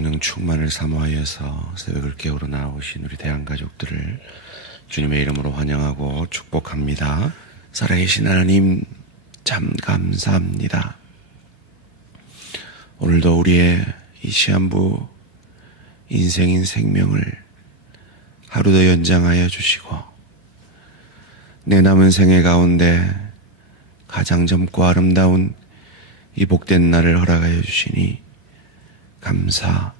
성령 충만을 사모하여서 새벽을 깨우러 나오신 우리 대한가족들을 주님의 이름으로 환영하고 축복합니다. 살아계신 하나님 참 감사합니다. 오늘도 우리의 이 시한부 인생인 생명을 하루 더 연장하여 주시고 내 남은 생애 가운데 가장 젊고 아름다운 이 복된 날을 허락하여 주시니 감사,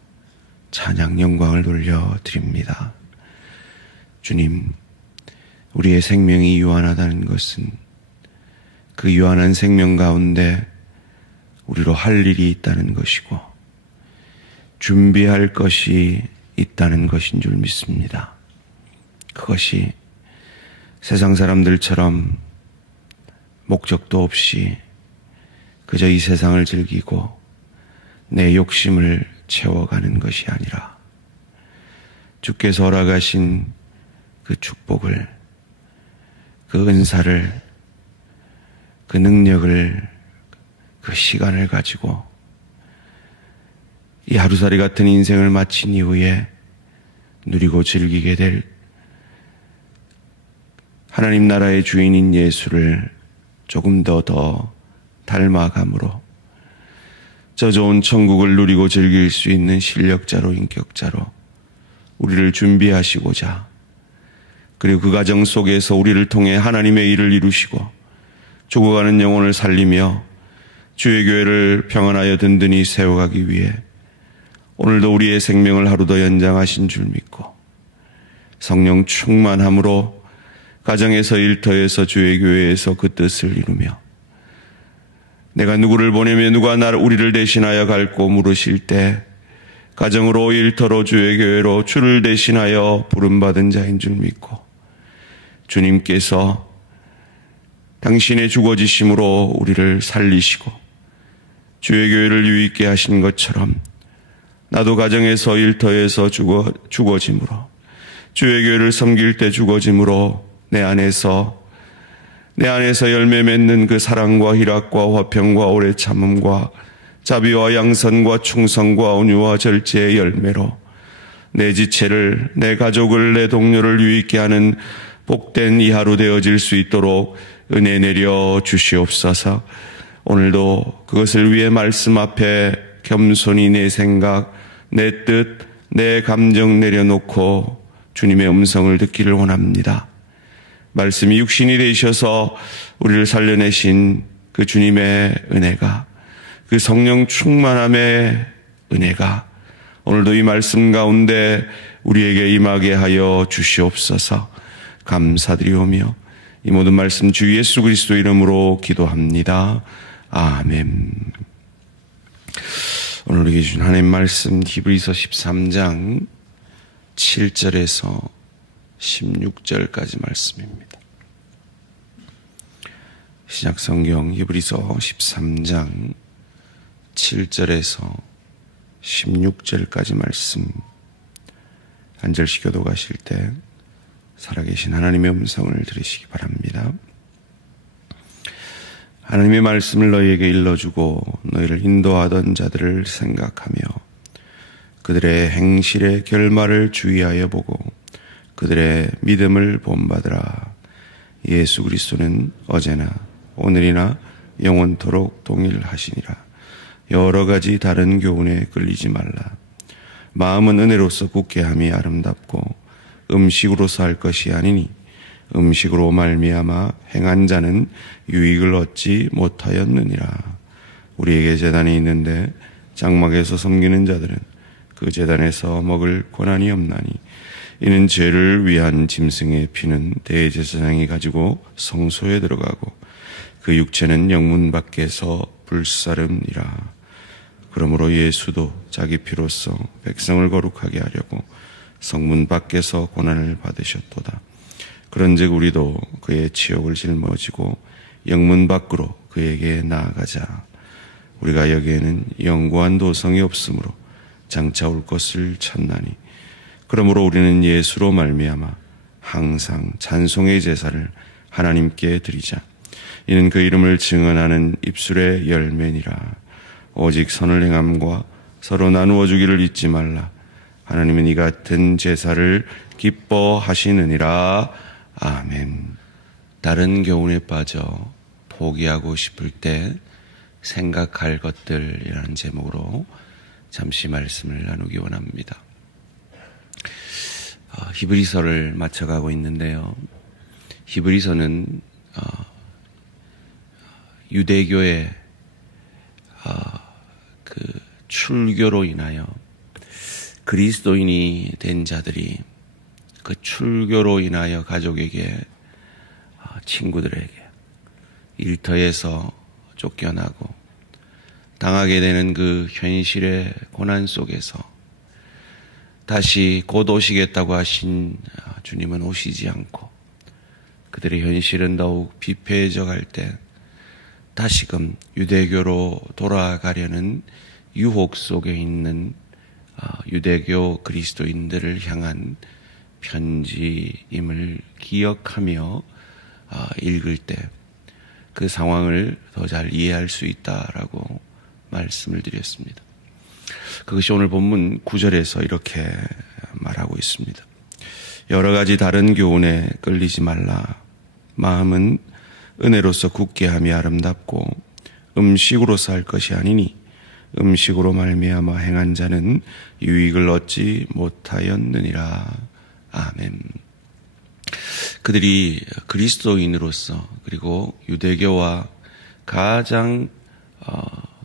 찬양, 영광을 돌려드립니다. 주님, 우리의 생명이 유한하다는 것은 그 유한한 생명 가운데 우리로 할 일이 있다는 것이고 준비할 것이 있다는 것인 줄 믿습니다. 그것이 세상 사람들처럼 목적도 없이 그저 이 세상을 즐기고 내 욕심을 채워가는 것이 아니라 주께서 허락하신 그 축복을, 그 은사를, 그 능력을, 그 시간을 가지고 이 하루살이 같은 인생을 마친 이후에 누리고 즐기게 될 하나님 나라의 주인인 예수를 조금 더 닮아감으로 저 좋은 천국을 누리고 즐길 수 있는 실력자로, 인격자로 우리를 준비하시고자, 그리고 그 과정 속에서 우리를 통해 하나님의 일을 이루시고 죽어가는 영혼을 살리며 주의 교회를 평안하여 든든히 세워가기 위해 오늘도 우리의 생명을 하루 더 연장하신 줄 믿고 성령 충만함으로 가정에서, 일터에서, 주의 교회에서 그 뜻을 이루며 내가 누구를 보내며 누가 우리를 대신하여 갈고 물으실 때 가정으로, 일터로, 주의 교회로 주를 대신하여 부름받은 자인 줄 믿고 주님께서 당신의 죽어지심으로 우리를 살리시고 주의 교회를 유익게 하신 것처럼 나도 가정에서, 일터에서 죽어짐으로 주의 교회를 섬길 때 죽어짐으로 내 안에서 열매 맺는 그 사랑과 희락과 화평과 오래 참음과 자비와 양선과 충성과 온유와 절제의 열매로 내 지체를, 내 가족을, 내 동료를 유익게 하는 복된 이 하루 되어질 수 있도록 은혜 내려 주시옵소서. 오늘도 그것을 위해 말씀 앞에 겸손히 내 생각, 내 뜻, 내 감정 내려놓고 주님의 음성을 듣기를 원합니다. 말씀이 육신이 되셔서 우리를 살려내신 그 주님의 은혜가, 그 성령 충만함의 은혜가 오늘도 이 말씀 가운데 우리에게 임하게 하여 주시옵소서. 감사드리오며 이 모든 말씀 주 예수 그리스도 이름으로 기도합니다. 아멘. 오늘 우리에게 주신 하나님 말씀 히브리서 13장 7절에서 16절까지 말씀입니다. 시작 성경 히브리서 13장 7절에서 16절까지 말씀, 한 절씩 교독하실 때 살아계신 하나님의 음성을 들으시기 바랍니다. 하나님의 말씀을 너희에게 일러주고 너희를 인도하던 자들을 생각하며 그들의 행실의 결말을 주의하여 보고 그들의 믿음을 본받으라. 예수 그리스도는 어제나 오늘이나 영원토록 동일하시니라. 여러 가지 다른 교훈에 끌리지 말라. 마음은 은혜로서 굳게 함이 아름답고 음식으로서 할 것이 아니니 음식으로 말미암아 행한 자는 유익을 얻지 못하였느니라. 우리에게 제단이 있는데 장막에서 섬기는 자들은 그 제단에서 먹을 권한이 없나니 이는 죄를 위한 짐승의 피는 대제사장이 가지고 성소에 들어가고 그 육체는 영문 밖에서 불사름이라. 그러므로 예수도 자기 피로써 백성을 거룩하게 하려고 성문 밖에서 고난을 받으셨도다. 그런즉 우리도 그의 치욕을 짊어지고 영문 밖으로 그에게 나아가자. 우리가 여기에는 영구한 도성이 없으므로 장차 올 것을 찾나니 그러므로 우리는 예수로 말미암아 항상 찬송의 제사를 하나님께 드리자. 이는 그 이름을 증언하는 입술의 열매니라. 오직 선을 행함과 서로 나누어 주기를 잊지 말라. 하나님은 이 같은 제사를 기뻐하시느니라. 아멘. 다른 교훈에 빠져 포기하고 싶을 때 생각할 것들이라는 제목으로 잠시 말씀을 나누기 원합니다. 히브리서를 맞춰가고 있는데요. 히브리서는 유대교의 그 출교로 인하여 그리스도인이 된 자들이 그 출교로 인하여 가족에게, 친구들에게 일터에서 쫓겨나고 당하게 되는 그 현실의 고난 속에서 다시 곧 오시겠다고 하신 주님은 오시지 않고 그들의 현실은 더욱 비폐해져 갈 때 다시금 유대교로 돌아가려는 유혹 속에 있는 유대교 그리스도인들을 향한 편지임을 기억하며 읽을 때 그 상황을 더 잘 이해할 수 있다라고 말씀을 드렸습니다. 그것이 오늘 본문 9절에서 이렇게 말하고 있습니다. 여러 가지 다른 교훈에 끌리지 말라. 마음은 은혜로서 굳게 함이 아름답고 음식으로서 할 것이 아니니 음식으로 말미암아 행한 자는 유익을 얻지 못하였느니라. 아멘. 그들이 그리스도인으로서 그리고 유대교와 가장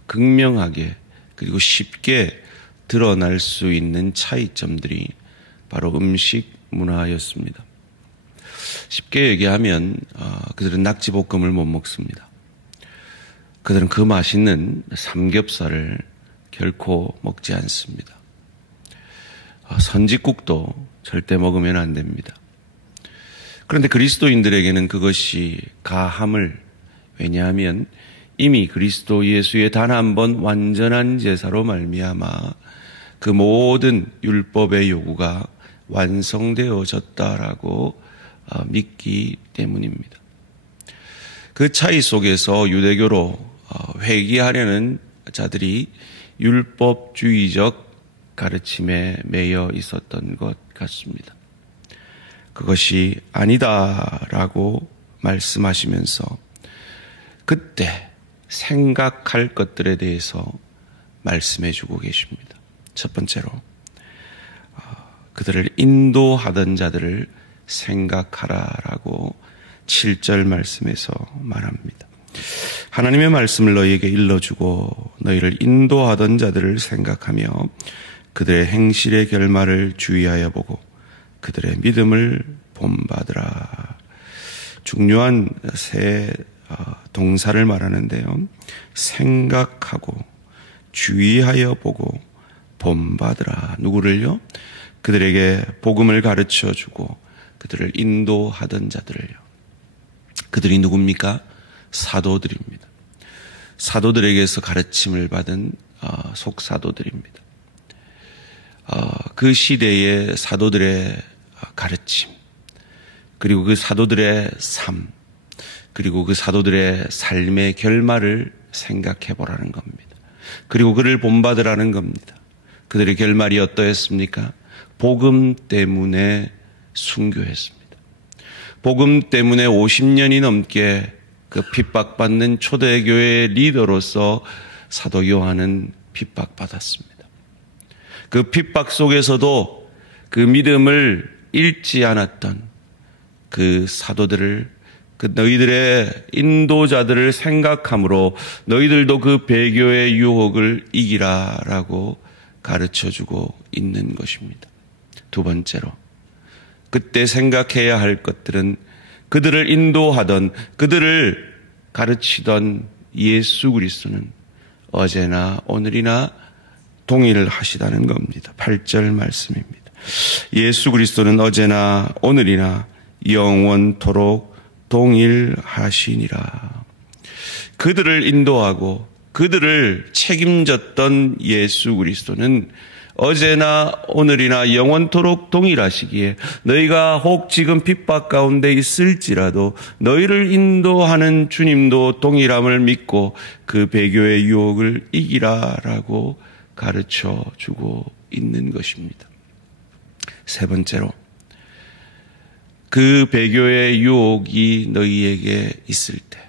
극명하게 그리고 쉽게 드러날 수 있는 차이점들이 바로 음식 문화였습니다. 쉽게 얘기하면 그들은 낙지볶음을 못 먹습니다. 그들은 그 맛있는 삼겹살을 결코 먹지 않습니다. 선짓국도 절대 먹으면 안 됩니다. 그런데 그리스도인들에게는 그것이 가함을, 왜냐하면 이미 그리스도 예수의 단 한 번 완전한 제사로 말미암아 그 모든 율법의 요구가 완성되어졌다라고 믿기 때문입니다. 그 차이 속에서 유대교로 회귀하려는 자들이 율법주의적 가르침에 매여 있었던 것 같습니다. 그것이 아니다라고 말씀하시면서 그때 생각할 것들에 대해서 말씀해 주고 계십니다. 첫 번째로 그들을 인도하던 자들을 생각하라라고 7절 말씀에서 말합니다. 하나님의 말씀을 너희에게 일러주고 너희를 인도하던 자들을 생각하며 그들의 행실의 결말을 주의하여 보고 그들의 믿음을 본받으라. 중요한 세 동사를 말하는데요. 생각하고 주의하여 보고 본받으라. 누구를요? 그들에게 복음을 가르쳐주고 그들을 인도하던 자들을요. 그들이 누굽니까? 사도들입니다. 사도들에게서 가르침을 받은 속사도들입니다. 그 시대의 사도들의 가르침, 그리고 그 사도들의 삶, 그리고 그 사도들의 삶의 결말을 생각해 보라는 겁니다. 그리고 그를 본받으라는 겁니다. 그들의 결말이 어떠했습니까? 복음 때문에 순교했습니다. 복음 때문에 50년이 넘게 그 핍박받는 초대교회의 리더로서 사도 요한은 핍박받았습니다. 그 핍박 속에서도 그 믿음을 잃지 않았던 그 사도들을, 그 너희들의 인도자들을 생각함으로 너희들도 그 배교의 유혹을 이기라라고 가르쳐주고 있는 것입니다. 두 번째로, 그때 생각해야 할 것들은 그들을 인도하던, 그들을 가르치던 예수 그리스도는 어제나 오늘이나 동일하시다는 겁니다. 8절 말씀입니다. 예수 그리스도는 어제나 오늘이나 영원토록 동일하시니라. 그들을 인도하고 그들을 책임졌던 예수 그리스도는 어제나 오늘이나 영원토록 동일하시기에 너희가 혹 지금 핍박 가운데 있을지라도 너희를 인도하는 주님도 동일함을 믿고 그 배교의 유혹을 이기라라고 가르쳐 주고 있는 것입니다. 세 번째로, 그 배교의 유혹이 너희에게 있을 때,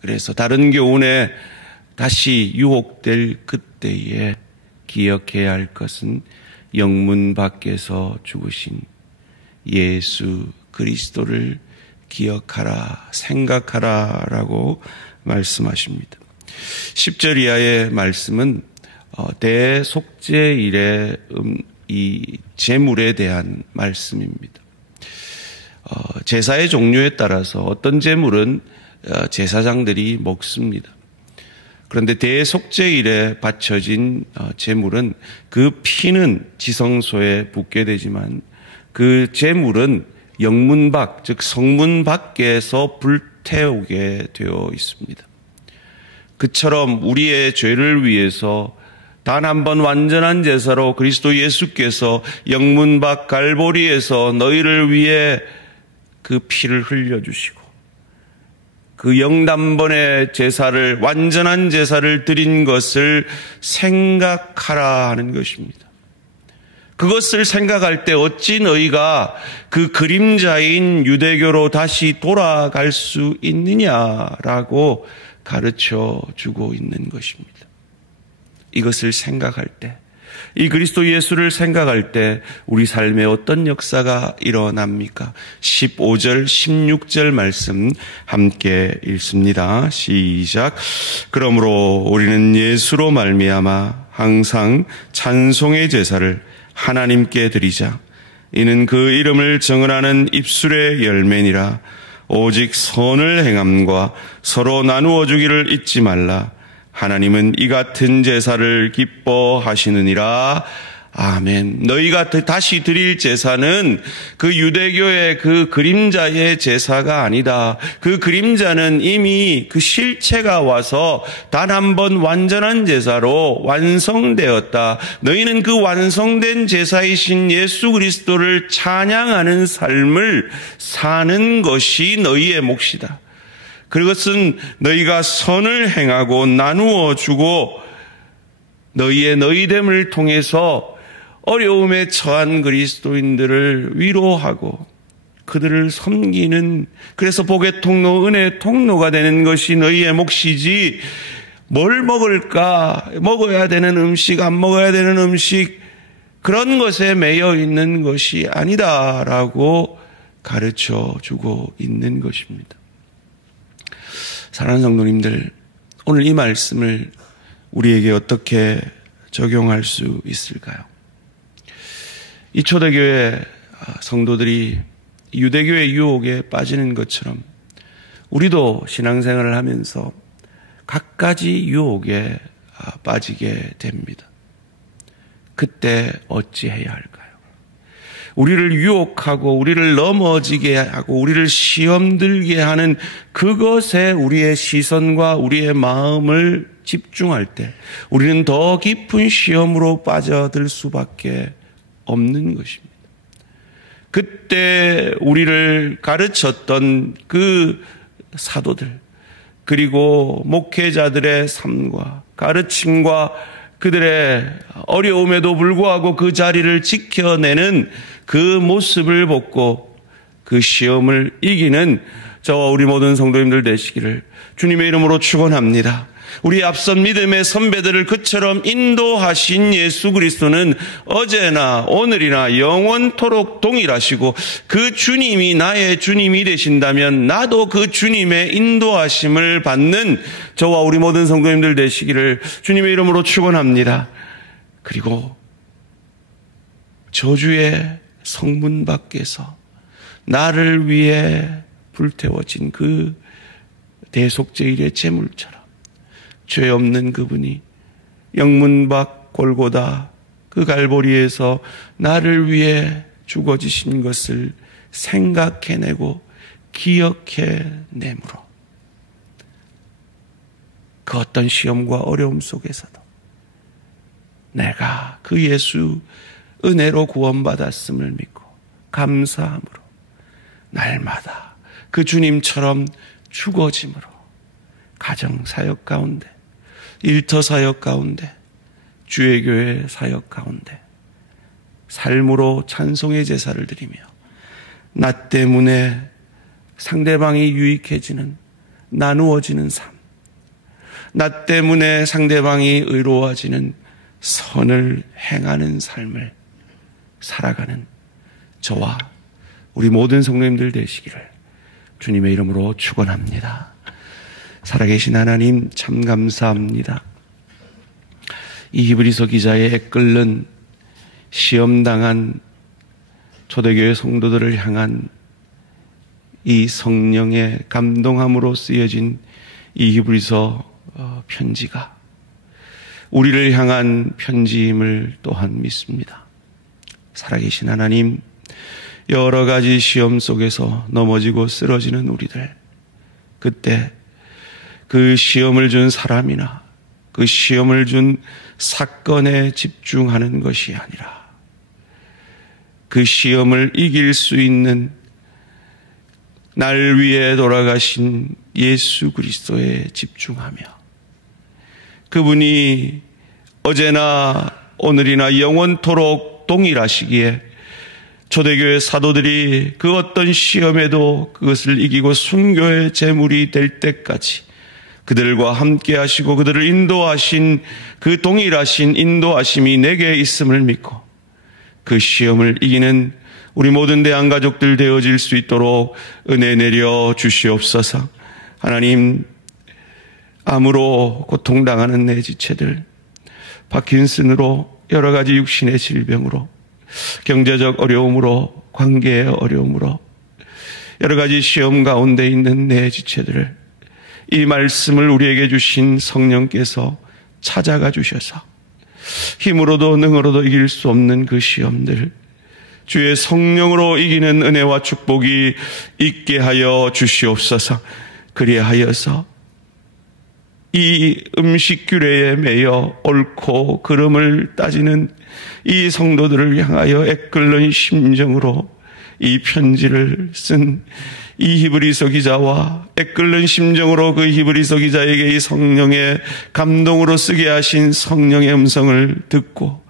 그래서 다른 교훈에 다시 유혹될 그때에 기억해야 할 것은 영문 밖에서 죽으신 예수 그리스도를 기억하라, 생각하라 라고 말씀하십니다. 10절 이하의 말씀은 대속죄일의 이 제물에 대한 말씀입니다. 제사의 종류에 따라서 어떤 제물은 제사장들이 먹습니다. 그런데 대속죄일에 바쳐진 제물은 그 피는 지성소에 붓게 되지만 그 제물은 영문 밖, 즉 성문 밖에서 불태우게 되어 있습니다. 그처럼 우리의 죄를 위해서 단 한 번 완전한 제사로 그리스도 예수께서 영문 밖 갈보리에서 너희를 위해 그 피를 흘려주시고 그 영단번의 제사를, 완전한 제사를 드린 것을 생각하라 하는 것입니다. 그것을 생각할 때 어찌 너희가 그 그림자인 유대교로 다시 돌아갈 수 있느냐라고 가르쳐 주고 있는 것입니다. 이것을 생각할 때, 이 그리스도 예수를 생각할 때 우리 삶에 어떤 역사가 일어납니까? 15절, 16절 말씀 함께 읽습니다. 시작. 그러므로 우리는 예수로 말미암아 항상 찬송의 제사를 하나님께 드리자. 이는 그 이름을 정언하는 입술의 열매니라. 오직 선을 행함과 서로 나누어 주기를 잊지 말라. 하나님은 이 같은 제사를 기뻐하시느니라. 아멘. 너희가 다시 드릴 제사는 그 유대교의 그 그림자의 제사가 아니다. 그 그림자는 이미 그 실체가 와서 단 한 번 완전한 제사로 완성되었다. 너희는 그 완성된 제사이신 예수 그리스도를 찬양하는 삶을 사는 것이 너희의 몫이다. 그것은 너희가 선을 행하고 나누어 주고 너희의 너희됨을 통해서 어려움에 처한 그리스도인들을 위로하고 그들을 섬기는, 그래서 복의 통로, 은혜의 통로가 되는 것이 너희의 몫이지, 뭘 먹을까, 먹어야 되는 음식, 안 먹어야 되는 음식, 그런 것에 매여 있는 것이 아니다라고 가르쳐 주고 있는 것입니다. 사랑하는 성도님들, 오늘 이 말씀을 우리에게 어떻게 적용할 수 있을까요? 이 초대교회 성도들이 유대교의 유혹에 빠지는 것처럼 우리도 신앙생활을 하면서 갖가지 유혹에 빠지게 됩니다. 그때 어찌해야 할까요? 우리를 유혹하고 우리를 넘어지게 하고 우리를 시험 들게 하는 그것에 우리의 시선과 우리의 마음을 집중할 때 우리는 더 깊은 시험으로 빠져들 수밖에 없는 것입니다. 그때 우리를 가르쳤던 그 사도들, 그리고 목회자들의 삶과 가르침과 그들의 어려움에도 불구하고 그 자리를 지켜내는 그 모습을 보고 그 시험을 이기는 저와 우리 모든 성도님들 되시기를 주님의 이름으로 축원합니다. 우리 앞선 믿음의 선배들을 그처럼 인도하신 예수 그리스도는 어제나 오늘이나 영원토록 동일하시고 그 주님이 나의 주님이 되신다면 나도 그 주님의 인도하심을 받는 저와 우리 모든 성도님들 되시기를 주님의 이름으로 축원합니다. 그리고 저주의 성문 밖에서 나를 위해 불태워진 그 대속죄일의 제물처럼 죄 없는 그분이 영문 밖 골고다 그 갈보리에서 나를 위해 죽어지신 것을 생각해내고 기억해내므로 그 어떤 시험과 어려움 속에서도 내가 그 예수 은혜로 구원받았음을 믿고 감사함으로 날마다 그 주님처럼 죽어짐으로 가정사역 가운데, 일터사역 가운데 주의 교회 사역 가운데 삶으로 찬송의 제사를 드리며 나 때문에 상대방이 유익해지는, 나누어지는 삶, 나 때문에 상대방이 의로워지는 선을 행하는 삶을 살아가는 저와 우리 모든 성도님들 되시기를 주님의 이름으로 축원합니다. 살아계신 하나님 참 감사합니다. 이 히브리서 기자의 끓는 시험당한 초대교회 성도들을 향한 이 성령의 감동함으로 쓰여진 이 히브리서 편지가 우리를 향한 편지임을 또한 믿습니다. 살아계신 하나님, 여러 가지 시험 속에서 넘어지고 쓰러지는 우리들, 그때 그 시험을 준 사람이나 그 시험을 준 사건에 집중하는 것이 아니라 그 시험을 이길 수 있는 날 위에 돌아가신 예수 그리스도에 집중하며 그분이 어제나 오늘이나 영원토록 동일하시기에 초대교회 사도들이 그 어떤 시험에도 그것을 이기고 순교의 제물이 될 때까지 그들과 함께 하시고 그들을 인도하신 그 동일하신 인도하심이 내게 있음을 믿고 그 시험을 이기는 우리 모든 대한가족들 되어질 수 있도록 은혜 내려 주시옵소서. 하나님, 암으로 고통당하는 내 지체들, 파킨슨으로 여러 가지 육신의 질병으로, 경제적 어려움으로, 관계의 어려움으로 여러 가지 시험 가운데 있는 내 지체들을 이 말씀을 우리에게 주신 성령께서 찾아가 주셔서 힘으로도 능으로도 이길 수 없는 그 시험들 주의 성령으로 이기는 은혜와 축복이 있게 하여 주시옵소서. 그리하여서 이 음식 규례에 매여 옳고 그름을 따지는 이 성도들을 향하여 애끓는 심정으로 이 편지를 쓴 이 히브리서 기자와 애끓는 심정으로 그 히브리서 기자에게 이 성령의 감동으로 쓰게 하신 성령의 음성을 듣고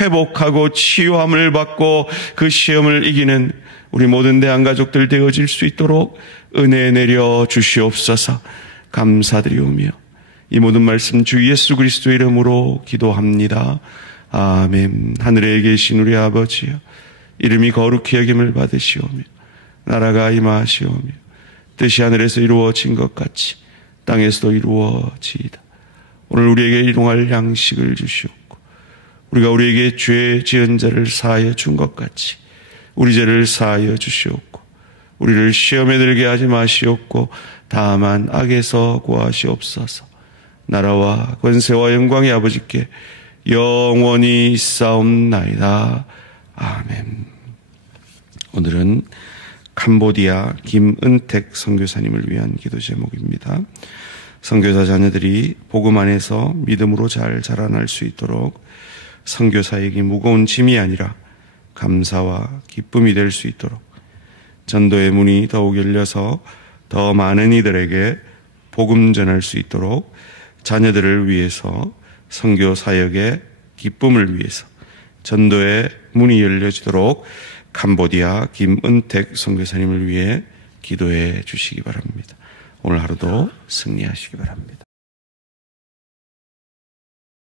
회복하고 치유함을 받고 그 시험을 이기는 우리 모든 대한가족들 되어질 수 있도록 은혜 내려 주시옵소서. 감사드리오며 이 모든 말씀 주 예수 그리스도의 이름으로 기도합니다. 아멘. 하늘에 계신 우리 아버지여, 이름이 거룩히 여김을 받으시오며 나라가 임하시오며 뜻이 하늘에서 이루어진 것 같이 땅에서도 이루어지이다. 오늘 우리에게 일용할 양식을 주시옵고 우리가 우리에게 죄 지은 자를 사하여 준 것 같이 우리 죄를 사하여 주시옵고 우리를 시험에 들게 하지 마시옵고 다만 악에서 구하시옵소서. 나라와 권세와 영광의 아버지께 영원히 있사옵나이다. 아멘. 오늘은 캄보디아 김은택 선교사님을 위한 기도 제목입니다. 선교사 자녀들이 복음 안에서 믿음으로 잘 자라날 수 있도록 선교사에게 무거운 짐이 아니라 감사와 기쁨이 될 수 있도록 전도의 문이 더욱 열려서 더 많은 이들에게 복음 전할 수 있도록 자녀들을 위해서 선교 사역의 기쁨을 위해서 전도의 문이 열려지도록 캄보디아 김은택 선교사님을 위해 기도해 주시기 바랍니다. 오늘 하루도 승리하시기 바랍니다.